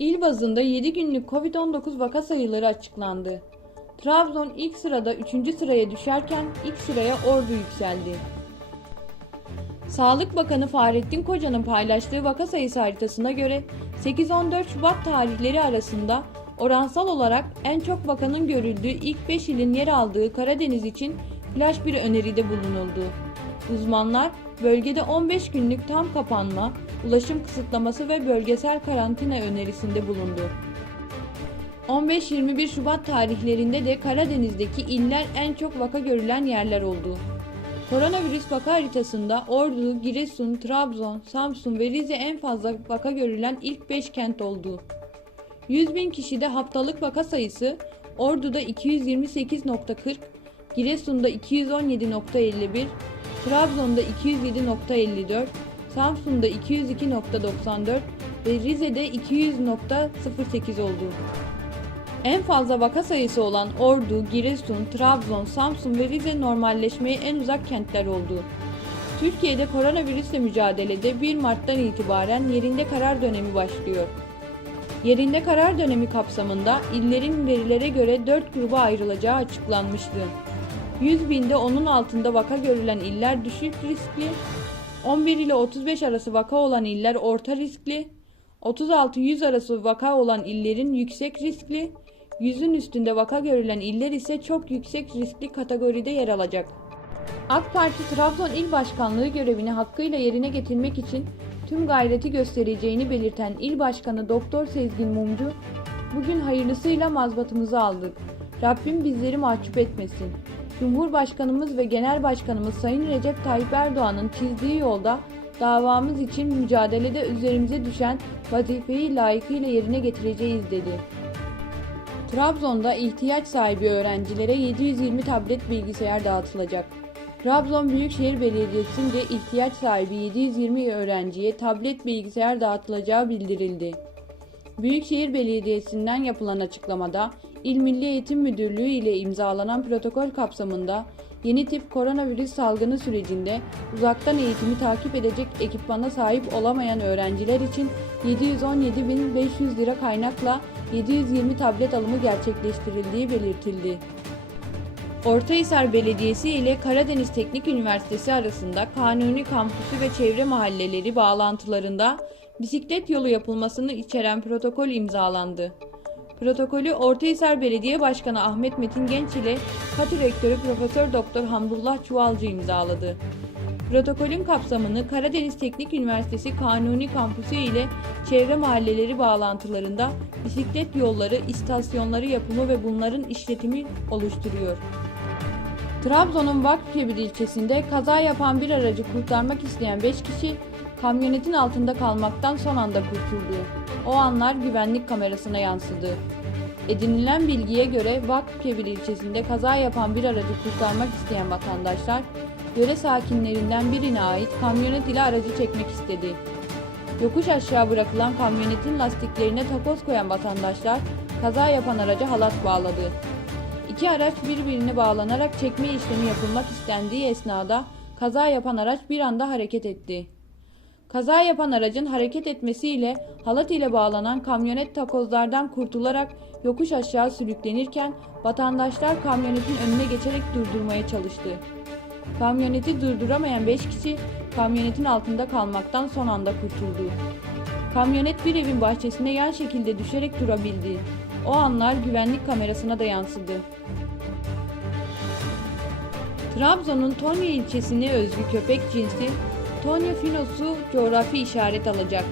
İl bazında 7 günlük Covid-19 vaka sayıları açıklandı. Trabzon ilk sırada 3. sıraya düşerken ilk sıraya Ordu yükseldi. Sağlık Bakanı Fahrettin Koca'nın paylaştığı vaka sayısı haritasına göre 8-14 Şubat tarihleri arasında oransal olarak en çok vakanın görüldüğü ilk 5 ilin yer aldığı Karadeniz için flash bir öneride bulunuldu. Uzmanlar bölgede 15 günlük tam kapanma, ulaşım kısıtlaması ve bölgesel karantina önerisinde bulundu. 15-21 Şubat tarihlerinde de Karadeniz'deki iller en çok vaka görülen yerler oldu. Koronavirüs vaka haritasında Ordu, Giresun, Trabzon, Samsun ve Rize en fazla vaka görülen ilk 5 kent oldu. 100 bin kişide haftalık vaka sayısı Ordu'da 228.40, Giresun'da 217.51, Trabzon'da 207.54, Samsun'da 202.94 ve Rize'de 200.08 oldu. En fazla vaka sayısı olan Ordu, Giresun, Trabzon, Samsun ve Rize normalleşmeye en uzak kentler oldu. Türkiye'de koronavirüsle mücadelede 1 Mart'tan itibaren yerinde karar dönemi başlıyor. Yerinde karar dönemi kapsamında illerin verilere göre 4 gruba ayrılacağı açıklanmıştı. 100 binde onun altında vaka görülen iller düşük riskli, 11 ile 35 arası vaka olan iller orta riskli, 36-100 arası vaka olan illerin yüksek riskli, 100'ün üstünde vaka görülen iller ise çok yüksek riskli kategoride yer alacak. AK Parti Trabzon İl Başkanlığı görevini hakkıyla yerine getirmek için tüm gayreti göstereceğini belirten İl Başkanı Doktor Sezgin Mumcu, bugün hayırlısıyla mazbatımızı aldık. Rabbim bizleri mahcup etmesin. Cumhurbaşkanımız ve Genel Başkanımız Sayın Recep Tayyip Erdoğan'ın çizdiği yolda davamız için mücadelede üzerimize düşen vazifeyi layıkıyla yerine getireceğiz dedi. Trabzon'da ihtiyaç sahibi öğrencilere 720 tablet bilgisayar dağıtılacak. Trabzon Büyükşehir Belediyesi'nce ihtiyaç sahibi 720 öğrenciye tablet bilgisayar dağıtılacağı bildirildi. Büyükşehir Belediyesi'nden yapılan açıklamada İl Milli Eğitim Müdürlüğü ile imzalanan protokol kapsamında yeni tip koronavirüs salgını sürecinde uzaktan eğitimi takip edecek ekipmana sahip olamayan öğrenciler için 717.500 lira kaynakla 720 tablet alımı gerçekleştirildiği belirtildi. Ortahisar Belediyesi ile Karadeniz Teknik Üniversitesi arasında Kanuni Kampüsü ve çevre mahalleleri bağlantılarında bisiklet yolu yapılmasını içeren protokol imzalandı. Protokolü Ortahisar Belediye Başkanı Ahmet Metin Genç ile Katü Rektörü Profesör Doktor Hamdullah Çuvalcı imzaladı. Protokolün kapsamını Karadeniz Teknik Üniversitesi Kanuni Kampüsü ile çevre mahalleleri bağlantılarında bisiklet yolları, istasyonları yapımı ve bunların işletimi oluşturuyor. Trabzon'un Vakfıkebir ilçesinde kaza yapan bir aracı kurtarmak isteyen 5 kişi kamyonetin altında kalmaktan son anda kurtuldu. O anlar güvenlik kamerasına yansıdı. Edinilen bilgiye göre Vakfıkebir ilçesinde kaza yapan bir aracı kurtarmak isteyen vatandaşlar, yöre sakinlerinden birine ait kamyonet ile aracı çekmek istedi. Yokuş aşağı bırakılan kamyonetin lastiklerine takoz koyan vatandaşlar, kaza yapan araca halat bağladı. İki araç birbirine bağlanarak çekme işlemi yapılmak istendiği esnada kaza yapan araç bir anda hareket etti. Kaza yapan aracın hareket etmesiyle halat ile bağlanan kamyonet takozlardan kurtularak yokuş aşağı sürüklenirken vatandaşlar kamyonetin önüne geçerek durdurmaya çalıştı. Kamyoneti durduramayan 5 kişi kamyonetin altında kalmaktan son anda kurtuldu. Kamyonet bir evin bahçesine yan şekilde düşerek durabildi. O anlar güvenlik kamerasına da yansıdı. Trabzon'un Tonya ilçesine özgü köpek cinsi Tonya finosu coğrafi işaret alacak.